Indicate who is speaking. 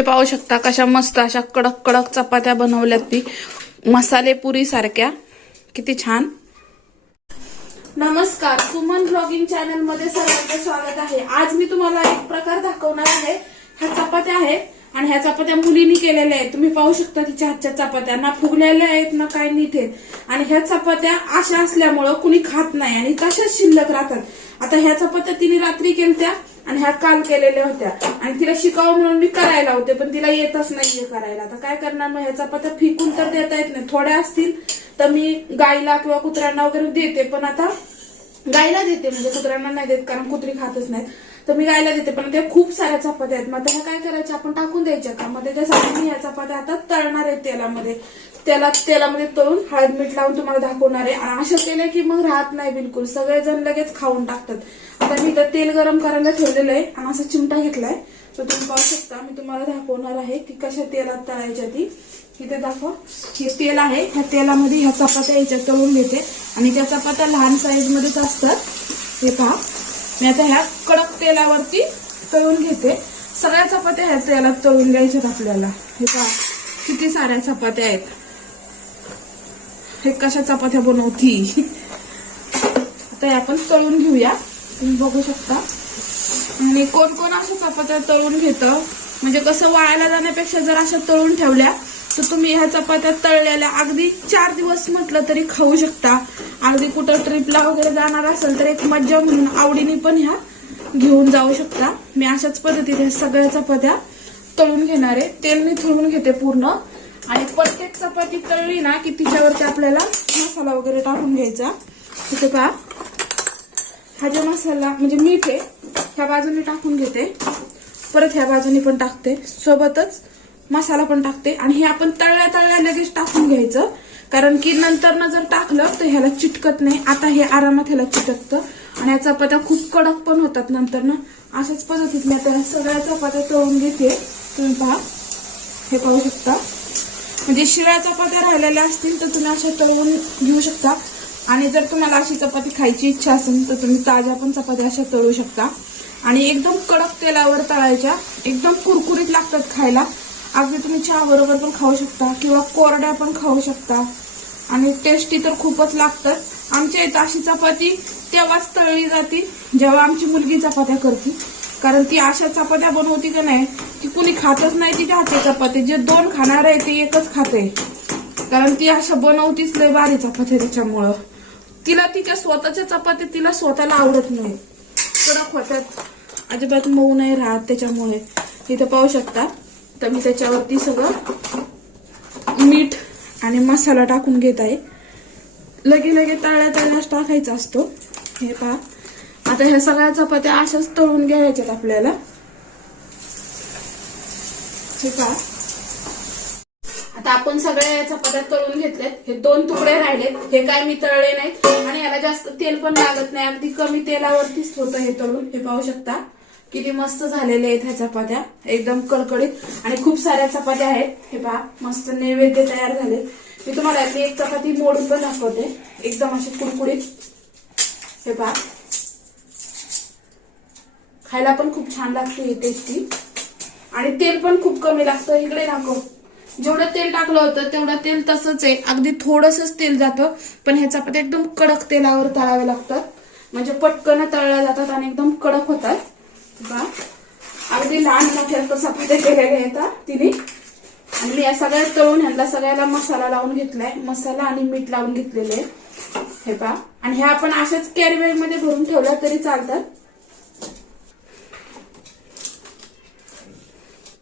Speaker 1: इथे पाहू शकता कशा मस्त अशा कडक कडक चपात्या बनवल्यात ती. मसाले पुरी सारख्या. किती छान. नमस्कार सुमन ब्लॉगिंग चॅनलमध्ये सर्वांचं स्वागत आहे. आज मी तुम्हाला एक प्रकार दाखवणार आहे. ह्या चपात्या आहेत आणि ह्या चपात्या मुलींनी केलेल्या आहेत. तुम्ही पाहू शकता तिच्या हातच्या चपात्या. ना फुगलेल्या आहेत ना काय नीट आहेत. आणि ह्या चपात्या अशा असल्यामुळं कुणी खात नाही आणि तशाच शिल्लक राहतात. आता ह्या चपात्या तिने रात्री केल्या आणि ह्या काल केलेल्या होत्या. आणि तिला शिकावं म्हणून मी करायला होते पण तिला येतच नाहीये करायला. आता काय करणार मग? ह्या चपात्या फिकून तर देता येत नाही. थोड्या असतील तर मी गाईला किंवा कुत्र्यांना वगैरे देते पण आता गायला देते म्हणजे कुत्र्यांना नाही देत कारण कुत्री खातच नाहीत. तर मी गायला देते पण त्या खूप साऱ्या चपात्या आहेत. मग त्या काय करायच्या? आपण टाकून द्यायच्या का? मग त्याच्यासाठी मी ह्या चपात्या आता तळणार आहेत तेलामध्ये. त्याला तेलामध्ये तळून हळद मीठ लावून तुम्हाला दाखवणार आहे. आणि तेल केलं की मग राहत नाही बिलकुल. सगळेजण लगेच खाऊन टाकतात. आता मी तर तेल गरम करायला ठेवलेलं आहे आणि असा चिमटा घेतलाय. तर तुम्ही पाहू शकता मी तुम्हाला दाखवणार आहे की कशा तेलात तळायच्या ती. इथे दाखवा. हे तेल आहे. ह्या तेलामध्ये ह्या चपात्या याच्यात तळून घेते. आणि त्या चपात्या लहान साईजमध्येच असतात. हे पहा. मी आता ह्या कडक तेलावरती तळून घेते. सगळ्या चपात्या ह्या तेलात तळून घ्यायच्यात आपल्याला. हे पहा. किती साऱ्या चपात्या आहेत. हे कशा चपात्या बनवती? आता आपण तळून घेऊया. तुम्ही बघू शकता. आणि कोण कोण अशा चपात्या तळून घेतं? म्हणजे कसं वायाला जाण्यापेक्षा जर अशा तळून ठेवल्या तर तुम्ही ह्या चपात्या तळलेल्या अगदी चार दिवस म्हटलं तरी खाऊ शकता. अगदी कुठं ट्रिपला वगैरे जाणार असेल तर एक मज्जा म्हणून आवडीने पण ह्या घेऊन जाऊ शकता. मी अशाच पद्धतीने ह्या सगळ्या चपात्या तळून घेणार. आहे तेल मी तळून घेते पूर्ण. आणि प्रत्येक चपाती तळली ना की तिच्यावरती आपल्याला मसाला वगैरे टाकून घ्यायचा. तिथे का हा जो मसाला म्हणजे मीठ आहे ह्या बाजूने टाकून घेते. परत ह्या बाजूने पण टाकते. सोबतच मसाला पण टाकते. आणि हे आपण तळल्या तळल्या लगेच टाकून घ्यायचं. कारण की नंतरनं जर टाकलं तर ह्याला चिटकत नाही. आता हे आरामात ह्याला चिटकतं. आणि या चपात्या खूप कडक पण होतात नंतर ना अशाच पद्धतीत मी आता सगळ्या चपात्या तळून घेते. तुम्ही पहा. हे पाहू शकता. म्हणजे शिळ्या चपात्या राहिलेल्या असतील तर तुम्ही अशा तळून घेऊ शकता. आणि जर तुम्हाला अशी चपाती खायची इच्छा असेल तर तुम्ही ताज्या पण चपात्या अशा तळू शकता. आणि एकदम कडक तेलावर तळायच्या एकदम कुरकुरीत लागतात खायला. अगदी तुम्ही चहाबरोबर पण खाऊ शकता किंवा कोरड्या पण खाऊ शकता. आणि टेस्टी तर खूपच लागतात. आमच्या इथं अशी चपाती तेव्हाच तळली जाते जेव्हा आमची मुलगी चपात्या करते. कारण ती अशा चपात्या बनवती का नाही ती कुणी खातच नाही ती हातच्या चपाती. जे दोन खाणार आहे ते एकच खाते. कारण ती अशा बनवतीच लय भारी चपाती त्याच्यामुळं तिला तिच्या स्वतःच्या चपाती तिला स्वतःला आवडत नाही. कडक होतात. अजिबात मऊ नाही राहत त्याच्यामुळे. इथं पाहू शकता. तर मी त्याच्यावरती सगळं मीठ आणि मसाला टाकून घेत आहे. लगे लगे तळ्या तळ्याच टाकायचा असतो. हे पहा. आता ह्या सगळ्या चपात्या अशाच तळून घ्यायच्यात आपल्याला. हे पहा. आता आपण सगळ्या या चपात्या तळून घेतल्यात. हे दोन तुकडे राहिलेत. हे काय मी तळले नाहीत. आणि याला जास्त तेल पण लागत नाही. अगदी कमी तेलावरतीच होतं हे तळून. हे पाहू शकता. किती मस्त झालेले आहेत ह्या चपात्या. एकदम कडकडीत. आणि खूप साऱ्या चपात्या आहेत. हे पहा. मस्त नैवेद्य तयार झाले. मी तुम्हाला यातली एक चपाती मोडून पण दाखवते. एकदम अशी कुडकुडीत. हे पहा. खायला पण खूप छान लागते ही टेस्टी आणि तेल पण खूप कमी लागतं इकडे दाखव जेवढं तेल टाकलं होतं तेवढं तेल तसंच आहे. अगदी थोडंसंच तेल जातं पण ह्या पण एकदम कडक तेलावर तळावे लागतात म्हणजे पटकन तळल्या जातात आणि एकदम कडक होतात. बा अगदी लहान मोठ्या चपात्या केलेल्या येतात तिने. आणि मी या सगळ्या तळून ह्यांना सगळ्याला मसाला लावून घेतलाय. मसाला आणि मीठ लावून घेतलेले आहे हे पा आणि ह्या आपण अशाच कॅरी मध्ये भरून ठेवल्या तरी चालतात.